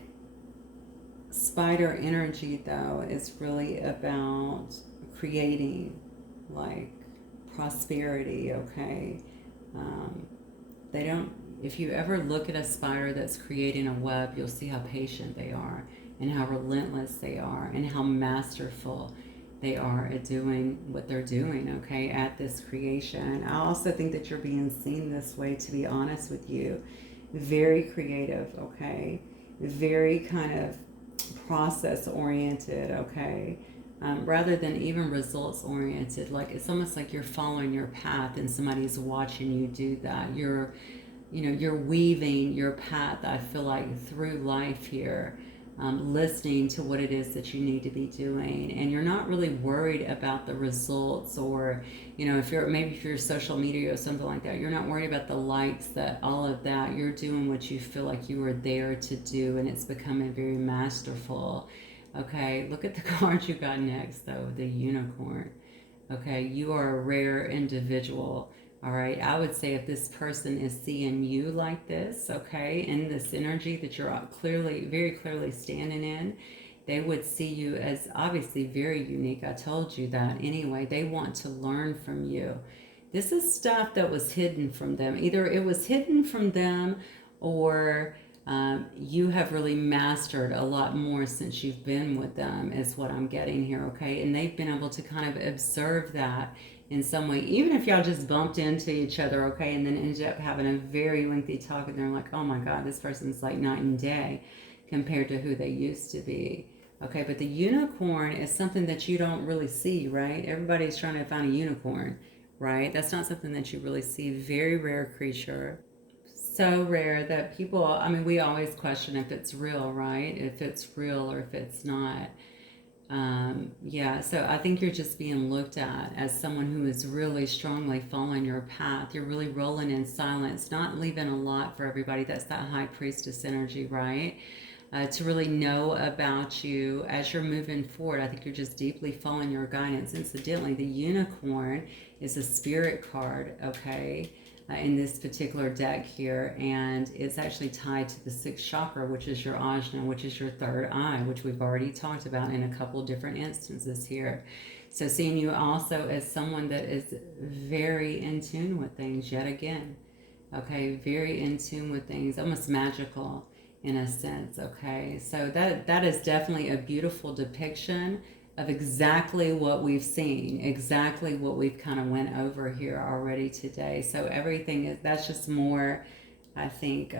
spider energy, though, is really about creating, like, prosperity, okay? They don't, if you ever look at a spider that's creating a web, you'll see how patient they are and how relentless they are and how masterful they are at doing what they're doing, okay, at this creation. I also think that you're being seen this way, to be honest with you. Very creative, okay? Very kind of process-oriented, okay? Rather than even results-oriented. Like, it's almost like you're following your path and somebody's watching you do that. You're weaving your path, I feel like, through life here. Listening to what it is that you need to be doing, and you're not really worried about the results, or if you're social media or something like that, you're not worried about the likes, that all of that. You're doing what you feel like you were there to do, and it's becoming very masterful. Okay, look at the card you got next, though, the unicorn. Okay, you are a rare individual. All right, I would say if this person is seeing you like this, okay, in this energy that you're very clearly standing in, they would see you as obviously very unique. I told you that anyway. They want to learn from you. This is stuff that was hidden from them. Either it was hidden from them, or you have really mastered a lot more since you've been with them, is what I'm getting here, okay? And they've been able to kind of observe that in some way, even if y'all just bumped into each other, okay, and then ended up having a very lengthy talk, and they're like, oh my God, this person's like night and day compared to who they used to be, okay? But the unicorn is something that you don't really see, right? Everybody's trying to find a unicorn, right? That's not something that you really see. Very rare creature. So rare that people, we always question if it's real, right? If it's real or if it's not. So I think you're just being looked at as someone who is really strongly following your path. You're really rolling in silence, not leaving a lot for everybody. That's that high priestess energy, right? To really know about you as you're moving forward. I think you're just deeply following your guidance. Incidentally, the unicorn is a spirit card, okay? In this particular deck here, and it's actually tied to the 6th chakra, which is your ajna, which is your third eye, which we've already talked about in a couple different instances here. So seeing you also as someone that is very in tune with things, yet again, okay, very in tune with things, almost magical in a sense, okay? So that is definitely a beautiful depiction of exactly what we've seen, exactly what we've kind of went over here already today. So that's just more, I think,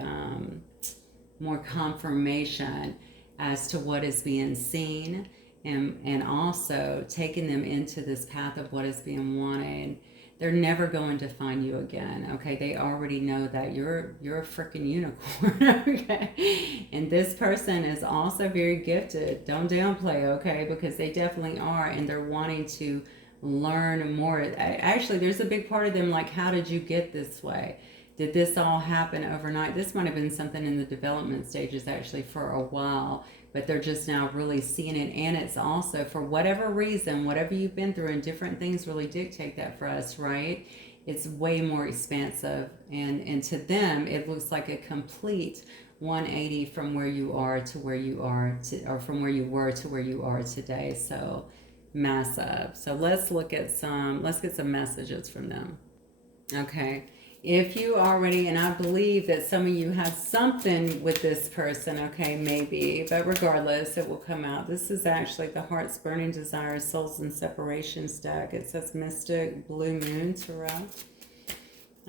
more confirmation as to what is being seen, and also taking them into this path of what is being wanted. they're never going to find you again. Okay, they already know that you're a freaking unicorn. Okay, and this person is also very gifted. Don't downplay, okay, because they definitely are, and they're wanting to learn more. Actually, there's a big part of them like, how did you get this way? Did this all happen overnight? This might have been something in the development stages actually for a while, but they're just now really seeing it. And it's also, for whatever reason, whatever you've been through, and different things really dictate that for us, right? It's way more expansive. And to them, it looks like a complete 180 from where you are to where you are, or from where you were to where you are today. So massive. So let's get some messages from them. Okay. If you already, and I believe that some of you have something with this person, okay, maybe, but regardless, it will come out. This is actually the Heart's Burning Desire, Souls and Separations deck. It says Mystic Blue Moon Tarot.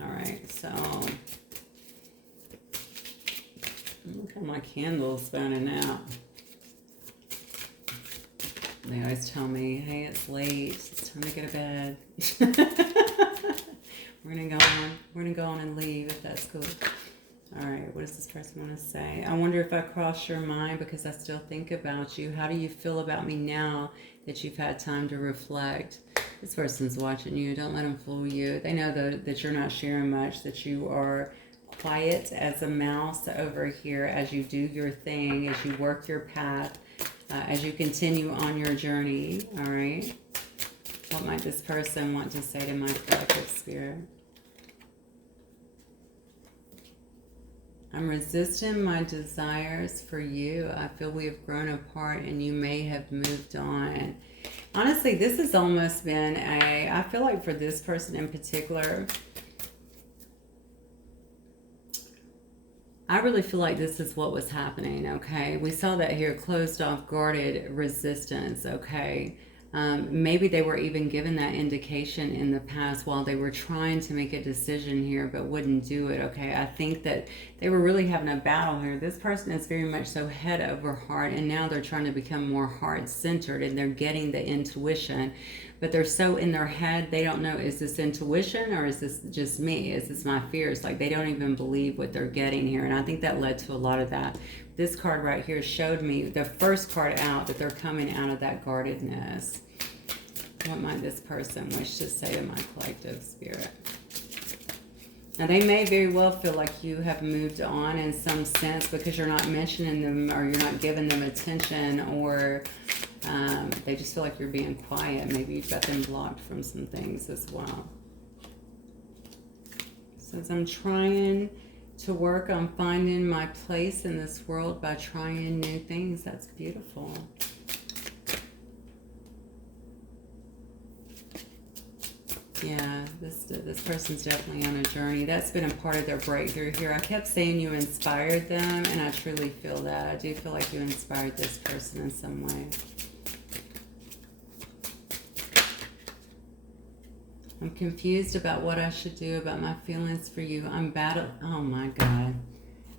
All right, so look at my candles burning out. They always tell me, hey, it's late, it's time to go to bed. We're gonna go on and leave if that's cool. All right, what does this person want to say? I wonder if I cross your mind because I still think about you. How do you feel about me now that you've had time to reflect? This person's watching you. Don't let them fool you. They know that you're not sharing much, that you are quiet as a mouse over here as you do your thing, as you work your path, as you continue on your journey. All right. What might this person want to say to my collective spirit? I'm resisting my desires for you. I feel we have grown apart and you may have moved on. Honestly, this has almost been I feel like for this person in particular, I really feel like this is what was happening, okay? We saw that here, closed off, guarded, resistance, okay? Maybe they were even given that indication in the past while they were trying to make a decision here but wouldn't do it, okay? I think that they were really having a battle here. This person is very much so head over heart, and now they're trying to become more heart-centered, and they're getting the intuition, but they're so in their head, they don't know, is this intuition or is this just me? Is this my fears? Like, they don't even believe what they're getting here, and I think that led to a lot of that. This card right here showed me, the first card out, that they're coming out of that guardedness. What might this person wish to say to my collective spirit? Now, they may very well feel like you have moved on in some sense because you're not mentioning them or you're not giving them attention, or they just feel like you're being quiet. Maybe you've got them blocked from some things as well. Since I'm trying to work on finding my place in this world by trying new things. That's beautiful. Yeah, this person's definitely on a journey. That's been a part of their breakthrough here. I kept saying you inspired them, and I truly feel that. I do feel like you inspired this person in some way. I'm confused about what I should do about my feelings for you. Oh my God.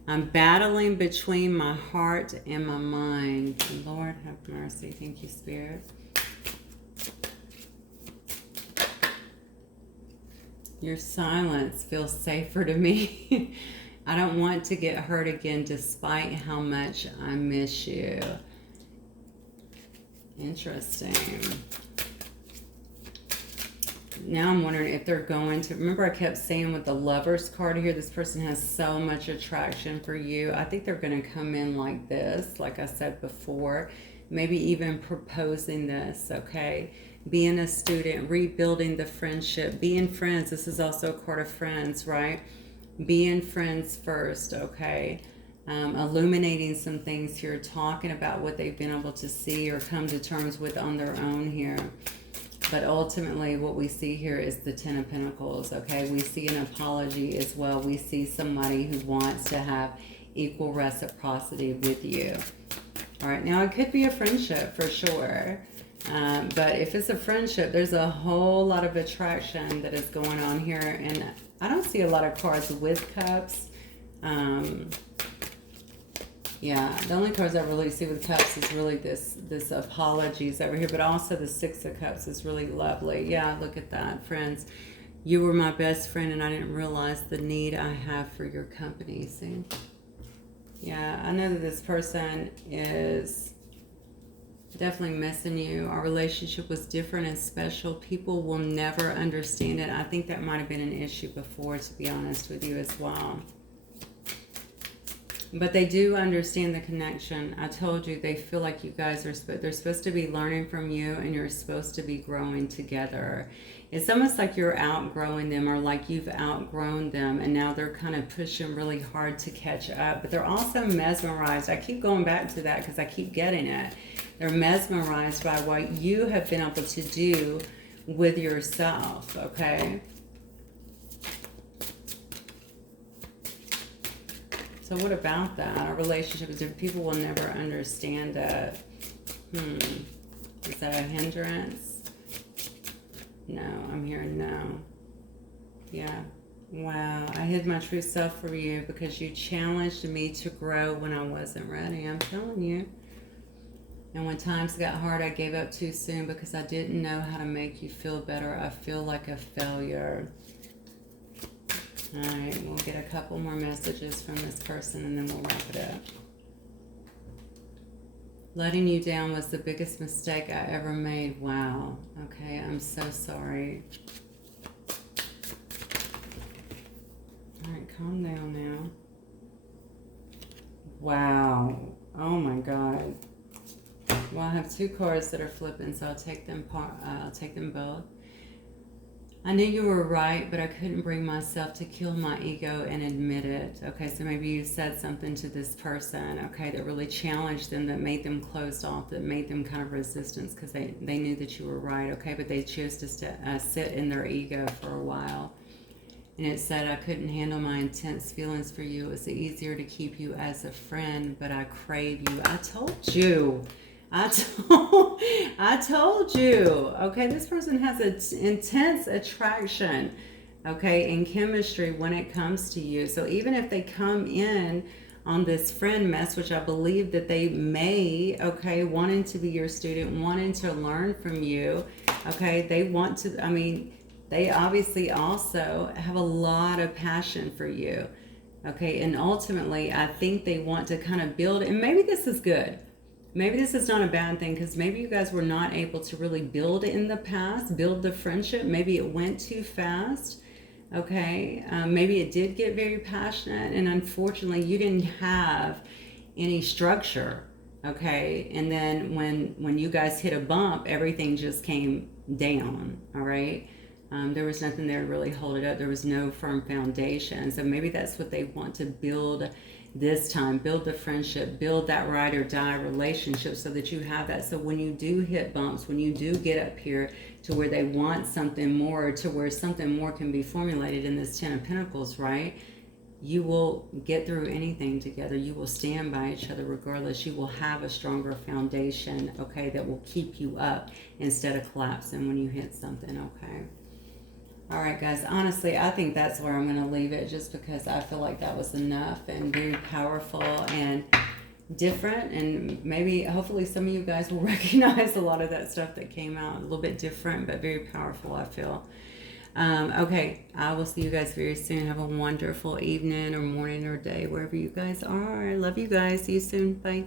I'm battling between my heart and my mind. Lord have mercy. Thank you, Spirit. Your silence feels safer to me. I don't want to get hurt again despite how much I miss you. Interesting. Now I'm wondering if they're going to, remember I kept saying with the Lovers card here, this person has so much attraction for you. I think they're going to come in like this, like I said before, maybe even proposing this, okay? Being a student, rebuilding the friendship, being friends. This is also a card of friends, right? Being friends first, okay? Illuminating some things here, talking about what they've been able to see or come to terms with on their own here. But ultimately, what we see here is the Ten of Pentacles, okay? We see an apology as well. We see somebody who wants to have equal reciprocity with you. All right, now it could be a friendship for sure. But if it's a friendship, there's a whole lot of attraction that is going on here. And I don't see a lot of cards with cups. Yeah, the only cards I really see with cups is really this apologies over here, but also the Six of Cups is really lovely. Yeah, look at that, friends. You were my best friend and I didn't realize the need I have for your company. See? Yeah, I know that this person is definitely missing you. Our relationship was different and special. People will never understand it. I think that might have been an issue before, to be honest with you as well. But they do understand the connection. I told you, they feel like you guys are, they're supposed to be learning from you and you're supposed to be growing together. It's almost like you're outgrowing them, or like you've outgrown them and now they're kind of pushing really hard to catch up. But they're also mesmerized. I keep going back to that because I keep getting it. They're mesmerized by what you have been able to do with yourself, okay? So what about that? Our relationship is different. People will never understand it. Is that a hindrance? No, I'm hearing no. Yeah. Wow. I hid my true self from you because you challenged me to grow when I wasn't ready. I'm telling you. And when times got hard, I gave up too soon because I didn't know how to make you feel better. I feel like a failure. All right, we'll get a couple more messages from this person and then we'll wrap it up. Letting you down was the biggest mistake I ever made. Wow. Okay, I'm so sorry. All right, calm down now. Wow. Oh my God. Well, I have two cards that are flipping, so I'll take them both. I knew you were right, but I couldn't bring myself to kill my ego and admit it. Okay, so maybe you said something to this person, okay, that really challenged them, that made them closed off, that made them kind of resistance because they knew that you were right, okay, but they chose to sit in their ego for a while. And it said, I couldn't handle my intense feelings for you. It was easier to keep you as a friend, but I crave you. I told you. I told you, okay, this person has an intense attraction, okay, in chemistry when it comes to you. So even if they come in on this friend mess, which I believe that they may, okay, wanting to be your student, wanting to learn from you, okay, they want to, I mean, they obviously also have a lot of passion for you, okay, and ultimately I think they want to kind of build, and maybe this is good. Maybe this is not a bad thing because maybe you guys were not able to really build in the past, build the friendship. Maybe it went too fast, okay? Maybe it did get very passionate and unfortunately you didn't have any structure, okay? And then when you guys hit a bump, everything just came down, all right? There was nothing there to really hold it up. There was no firm foundation. So maybe that's what they want to build this time, build the friendship, build that ride or die relationship so that you have that. So when you do hit bumps, when you do get up here to where they want something more, to where something more can be formulated in this 10 of Pentacles, right? You will get through anything together. You will stand by each other regardless. You will have a stronger foundation, okay, that will keep you up instead of collapsing when you hit something, okay? All right, guys, honestly, I think that's where I'm going to leave it just because I feel like that was enough and very powerful and different. And maybe, hopefully, some of you guys will recognize a lot of that stuff that came out. A little bit different, but very powerful, I feel. Okay, I will see you guys very soon. Have a wonderful evening or morning or day, wherever you guys are. I love you guys. See you soon. Bye.